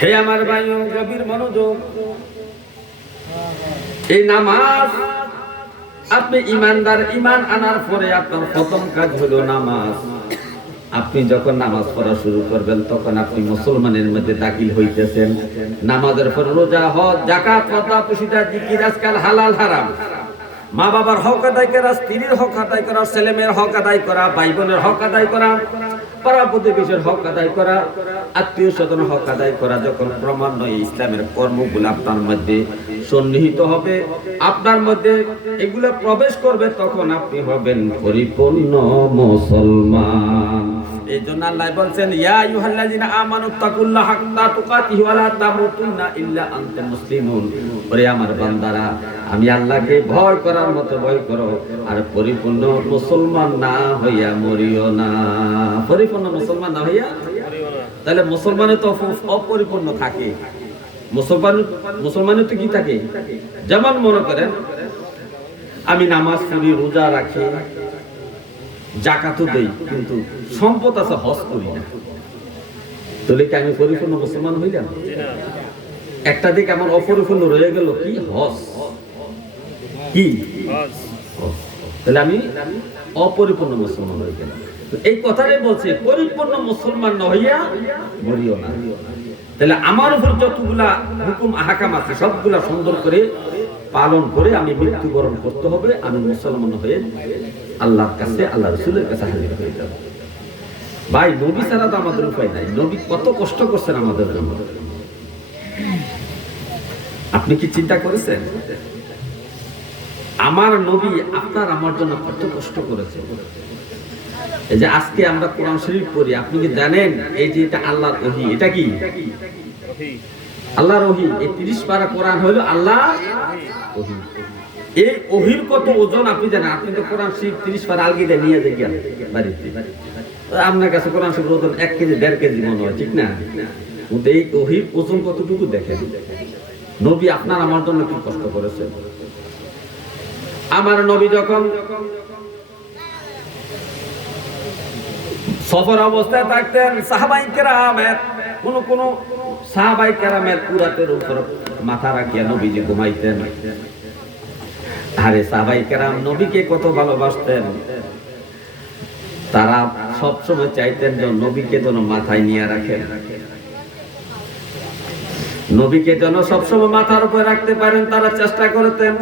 হে আমার ভাই গভীর মনোযোগ, এই নামাজ আপনি ইমানদার, ইমান আনার পরে আপনার প্রথম কাজ হলো নামাজ। আপনি যখন নামাজ পড়া শুরু করবেন, তখন আপনি মুসলমানের মধ্যে দাখিল হইতেছেন। নামাজের পর রোজা, হজ জাকাত কথা পুশিটা জিকির, আজকাল হালাল, হারাম। মা বাবার হক আদায় করা, স্ত্রীর হক আদায় করা ছেলে মেয়ের হক আদায় করা ভাই বোনের হক আদায় করা পাড়া প্রতিবেশীর হক আদায় করা, আত্মীয় স্বজন হক আদায় করা যখন ক্রমান্বয়ে ইসলামের কর্মগুলো আপনার মধ্যে সন্নিহিত হবে, আপনার মধ্যে এগুলো প্রবেশ করবে তখন আপনি হবেন পরিপূর্ণ মুসলমান। এই জন্য আল্লাহ বলছেন, ইয়া আইয়ুহাল্লাযিনা আমানু তাকুল্লাহ হাক্কা তুকাতিহি ওয়া লা তামুতুন্না ইল্লা আনতুম মুসলিমুন। ওরে আমার বান্দারা আমি আল্লাহকে ভয় করার মতো ভয় করো আর পরিপূর্ণ মুসলমান না হইয়া মরিও না। পরিপূর্ণ মুসলমান না হইয়া তাহলে মুসলমানে তো অপরিপূর্ণ থাকে। মুসলমান মুসলমানের তো কি থাকে? যেমন মনে করেন আমি নামাজ পড়ি রোজা রাখি জাকাতও দেই কিন্তু সম্পদ আছে হজ করি না। তাহলে কি আমি পরিপূর্ণ মুসলমান হইলাম? একটা দিক আমার অপরিপূর্ণ রয়ে গেল কি? হজ। কি? তাহলে আমি অপরিপূর্ণ মুসলমান হয়ে গেলাম। এই কথাটাই বলছে, পরিপূর্ণ মুসলমান না হইয়া মরিও না। তাহলে আমার উপর যতগুলা হুকুম, আহাকাম আছে, সবগুলা সুন্দর করে পালন করে আমি মৃত্যুবরণ করতে হবে, আমি মুসলমান হয়ে আল্লাহর কাছে, আল্লাহ রসুলের কাছে হাজির হয়ে যাব। ভাই, নবী ছাড়া তো আমাদের উপায় নাই। নবী কত কষ্ট করছেন আমাদের জন্য। আপনি কি চিন্তা করেছেন? আমার নবী আপনার আমার জন্য কত কষ্ট করেছে। এই যে আজকে আমরা কোরআন শরীফ পড়ি, আপনি কি জানেন এই যে এটা আল্লাহর ওহি, এটা কি? আল্লাহর ওহি, এই 30 পারা কোরআন হলো আল্লাহ ওহি। এই ওহির কত ওজন আপনি জানেন? আপনি তো কোরআন শরীফ 30 পারা আলগিতে নিয়ে যাই গেল বাড়িতে? আপনার কাছে কোরআন শরীফ ওজন 1 কেজি 1.5 কেজি মনে হয়, ঠিক না? কিন্তু এই ওহির ওজন কতটুকু দেখেন? নবী আপনার আমার জন্য কি কষ্ট করেছে আমার নবী যখন সফর অবস্থায় থাকতেন, সাহাবাই কেরামের, কোন কোন সাহাবাই কেরামের পুরাতের উপর মাথা রাখিয়া নবীজি ঘুমাইতেন। আরে সাহাবাই কেরাম নবীকে কত ভালোবাসতেন। তারা সবসময় চাইতেন যে নবীকে যেন মাথায় নিয়ে রাখেন। নবীকে যেন সবসময় মাথার উপরে রাখতে পারেন, তারা চেষ্টা করতেন।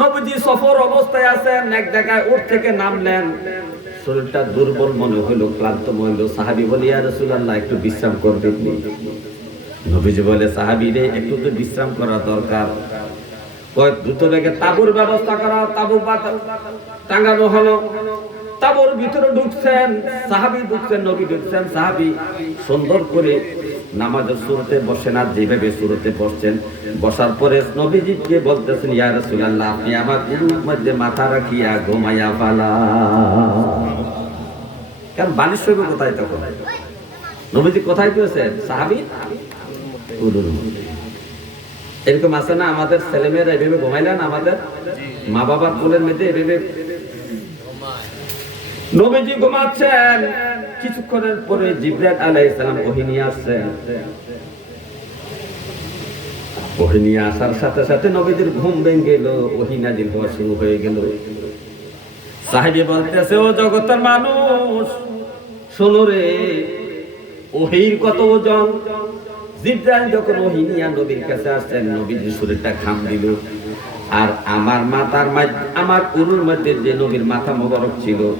নবীজি সফর অবস্থায় আছেন, এক জায়গায় ওর থেকে নামলেন। শরীরটা দুর্বল মনে হইল, ক্লান্ত মনে হইল। সাহাবি বলি আর রসুল্লাহ একটু বিশ্রাম করবেন নবীজি বলে, সাহাবি রে, একটু তো বিশ্রাম করা দরকার। কয়েক দ্রুত বেগে তাবুর ব্যবস্থা করা, তাবু টাঙ্গানো হলো। তাবুর ভিতরে ঢুকছেন, সাহাবি ঢুকছেন, নবী ঢুকছেন। সাহাবি সুন্দর করে নামাজের শুরুতে বসেন আর যেভাবে বসছেন, বসার পরে নবীজিকে বলতেছেন রাসূলুল্লাহ আপনি আমার মধ্যে মাথা রাখিয়া ঘুমাইয়া কারণ বালিশ কোথায় তখন? নবীজি কোথায় পেয়েছেন সাহাবি? এরকম আছে না, আমাদের ছেলেমেয়েরা এভাবে ঘুমাইলেন আমাদের মা বাবার কোলের মধ্যে এভাবে নবীজি ঘুমাচ্ছেন। কিছুক্ষণের পরে জিব্রাইল আলাইহিস সালাম ওহী নিয়ে আসছেন ওহী নিয়ে আসার সাথে সাথে নবীজির ঘুম ভেঙে গেল, ওহী নাজিল হওয়া শুরু হয়ে গেল। সাহেবী বলতেছে, ও জগতের মানুষ, শোনো রে, ওহির কত ওজন? জিব্রাইল যখন ওহী নিয়ে নবীর কাছে আসছেন নবীজির শরীরটা খাম দিল। আর আমার মাথার মাঝ- আমার উরুর মধ্যে যে নবীর মাথা মোবারক ছিল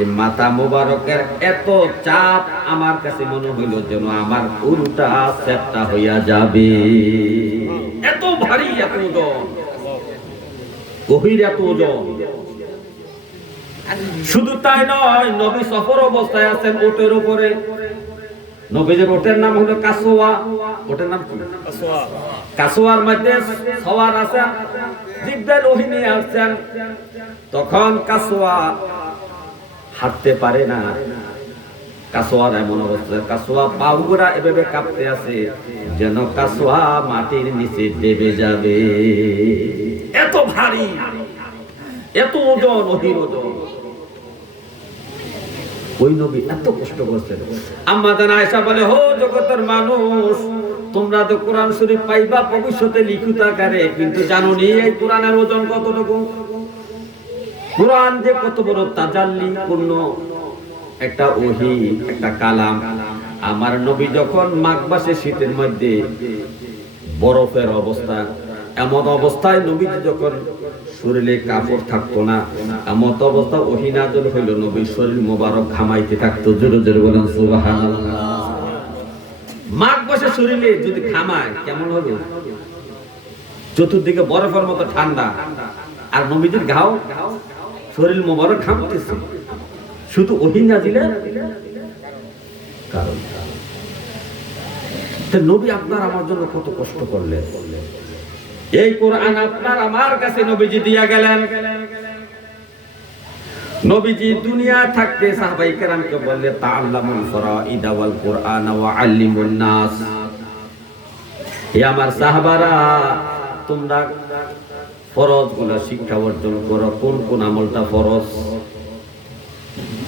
এই মাথা মোবারকের এত চাপ আমার কাছে মনে হইল যেন আমার উরুটা চেপটা হইয়া যাবে। এত ভারী এত ওজন। গভীর এত ওজন। শুধু তাই নয় নবী সফর অবস্থায় আছেন ওটের উপরে। নবীজের ওটের নাম হলো কাসোয়া। ওটের নাম কি? কাসোয়ার মধ্যে সওয়ার আছেন জিব্রাইল ওহী নিয়ে আসছেন তখন কাসোয়া হাঁটতে পারে না। কাসোয়া পাউগুড়া এভাবে কাঁপতে আছে যেন কাসোয়া মাটির নিচে দেবে যাবে। এত ভারী, এত ওজন ওজন। মানুষ, তোমরা তো কোরআন শরীফ পাইবা, ভবিষ্যতে লিখিত আকারে, কিন্তু জানো নি এই কোরআনের ওজন কতটুকু? কোরআন যে কত বড় তাজাল্লি পূর্ণ একটা ওহি, একটা কালাম। আমার নবী যখন মাঘ মাসে শীতের মধ্যে বরফের অবস্থা এমন অবস্থায় নবী যখন শরীরে কাপড় থাকতো না এমন অবস্থা ওহিনাজল হইল, নবীর শরীর মোবারক ঘামাইতে থাকতো, জোরে জোরে বলেন, সুবহানাল্লাহ। মাঘ মাসে শরীরে যদি ঘামায়, কেমন হবে চতুর্দিকে বরফের মতো ঠান্ডা। আর নবীজির ঘাও শরীর মোবারক ঘামতেছে শুধু ওহিন নাজিলের কারণ। নবী আপনার আমার জন্য কত কষ্ট করলেন। এই কোরআন আপনার আমার কাছে নবীজি দিয়া গেলেন। নবীজি দুনিয়া থাকতে সাহাবাই কেরামকে বললে তাআল্লামুল ফারাইদা কুরআন ওয়া আল্লিমুন নাস। হে আমার সাহাবারা তোমরা ফরজগুলা শিক্ষা অর্জন করো। কোন কোন আমলটা ফরজ?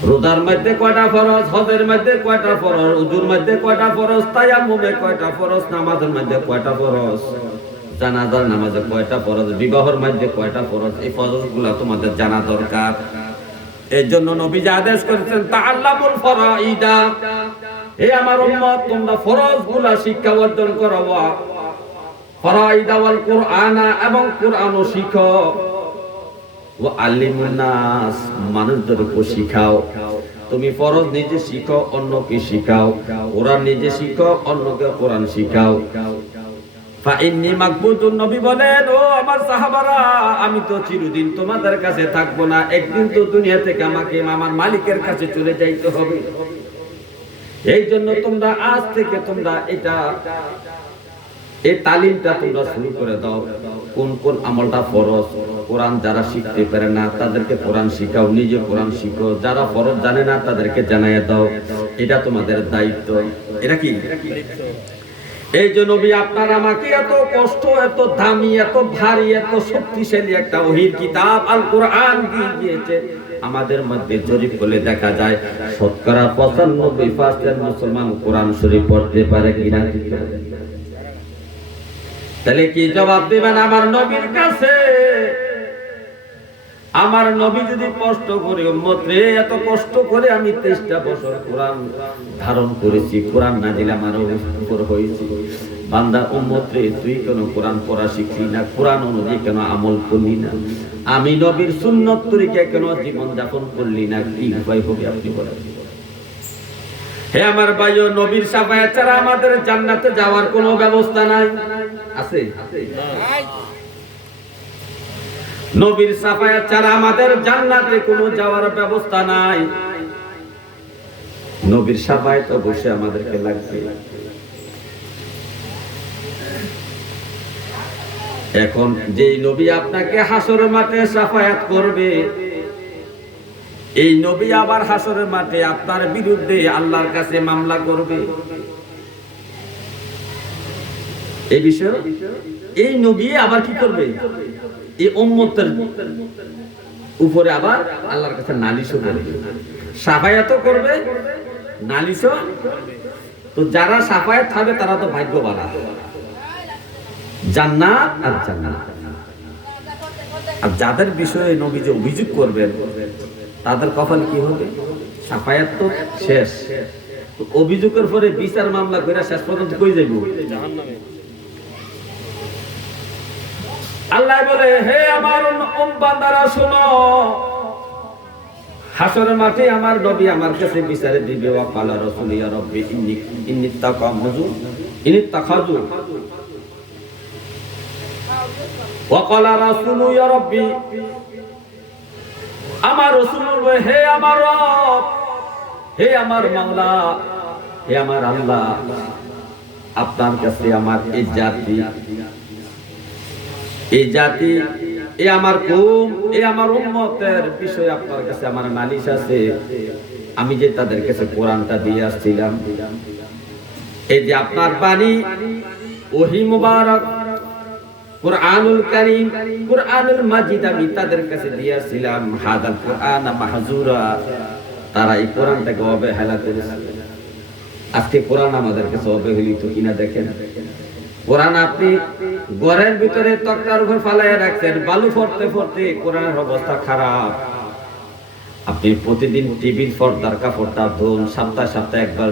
রোজার মধ্যে কয়টা ফরজ? হজের মধ্যে কয়টা ফরজ? উজুর মধ্যে কয়টা ফরজ? তায়াম্মুমে কয়টা ফরজ? নামাজের মধ্যে কয়টা ফরজ? জানাজার নামাজে কয়টা ফরজ? বিবাহের মধ্যে কয়টা ফরজ? এই ফরজগুলো তোমাদের জানা দরকার। এই জন্য নবীজি আদেশ করেছেন, তাআল্লামুল ফরাইদা। হে আমার উম্মত, তোমরা ফরজগুলা শিক্ষা অর্জন করো। ফরাইদা ওয়াল কুরআনা এবং কুরআনও ও মানুষদেরকে শিখাও। তুমি ফরজ নিজে শিখো, অন্যকে শিখাও। কোরআন নিজে শিখো, অন্যকে কোরআন শিখাও। নবী বলেন, ও আমার সাহাবারা, আমি তো চিরদিন তোমাদের কাছে থাকব না। একদিন তো দুনিয়া থেকে আমাকে আমার মালিকের কাছে চলে যাইতে হবে। এই জন্য তোমরা আজ থেকে তোমরা এটা এই তালিমটা তোমরা শুরু করে দাও। কোন কোন আমলটা ফরজ? কোরআন যারা শিখতে পারে না, তাদেরকে কোরআন শিখাও, নিজে কোরআন শিখো। যারা ফরজ জানে না, তাদেরকে জানাইয়া দাও। এটা তোমাদের দায়িত্ব। এটা কি? এই যে নবী, আপনার আমাকে এত কষ্ট, এত দামি, এত ভারী, এত শক্তিশালী একটা ওহির কিতাব আল কোরআন দিয়ে দিয়েছে। আমাদের মধ্যে জরিপ করলে দেখা যায়, শতকরা পঁচানব্বই পার্সেন্ট মুসলমান কোরআন শরীফ পড়তে পারে কিনা। তাহলে কি জবাব দিবেন আমার নবীর কাছে? আমার নবী যদি কষ্ট করে রে এত কষ্ট করে আমি তেইশটা বছর কোরআন ধারণ করেছি, কোরআন না দিলে আমার উপর হয়েছি। বান্দা উম্মত রে তুই কেন কোরআন পড়া শিখলি না? কোরআন অনুযায়ী কেন আমল করলি না? আমি নবীর সুন্নত তরিকা কেন জীবন যাপন করলি না? কি উপায় হবে আপনি বলেন। হে আমার ভাই ও নবীর সাফায়াত ছাড়া আমাদের জান্নাতে যাওয়ার কোনো ব্যবস্থা নাই। আছে? নবীর সাফায়াত ছাড়া আমাদের জান্নাতে কোনো যাওয়ার ব্যবস্থা নাই। নবীর সাফায়াত অবশ্যই আমাদেরকে লাগবে। এখন যেই নবী আপনাকে হাসরের মাঠে সাফায়াত করবে এই নবী আবার হাসরের মাঠে আপনার বিরুদ্ধে আল্লাহর কাছে মামলা করবে। এই বিষয়ে এই নবী আবার কি করবে? এই উম্মতের উপরে আবার আল্লাহর কাছে নালিশও করবে। সাফায়াত করবে, নালিশও তো যারা সাফায়াত হবে তারা তো ভাগ্য ভাগ্যবান জান্নাত আর জান্নাত। আর যাদের বিষয়ে নবী যে অভিযোগ করবেন তাদের কপাল কি হবে? সাফায়াত তো শেষ। অভিযোগের পরে বিচার মামলা করে শেষ পর্যন্ত কই যাইব? আল্লাহ বলে, হে আমার বান্দারা, শোনো। হাসরের মাঠে আমার নবী আমার কাছে বিচারে দিবে, ওয়া কালা রাসূল ইয়া রাব্বি ইন্নি ইন্নি তাকামুজু ইন্নি তাখাজু ওয়া কালা রাসূল ইয়া রাব্বি আমার হে আমার হে আমার মাওলা, হে আমার আল্লাহ, আপনার কাছে আমার এই জাতি এই জাতি, এ আমার কুম, এ আমার উম্মতের বিষয়ে আপনার কাছে আমার নালিশ আছে। আমি যে তাদের কাছে কোরআনটা দিয়ে আসছিলাম, এই যে আপনার বাণী, ওহি মুবারক কোরআনুল কারীম, কোরআনুল মাজিদ আমি তাদের কাছে দিয়ে আসছিলাম হাদাল কোরআন মাহজুরা। তারা এই কোরআনটাকে অবহেলা করেছে। আজকে কোরআন আমাদের কাছে অবহেলিত কিনা দেখেন। কোরআন আপনি ঘরের ভিতরে তক্তার উপর ফালাইয়া রাখছেন, বালু ফরতে ফরতে কোরআনের অবস্থা খারাপ। আপনি প্রতিদিন টিভির পর্দার কাপড়টা ধুন, সপ্তাহে সপ্তাহে একবার।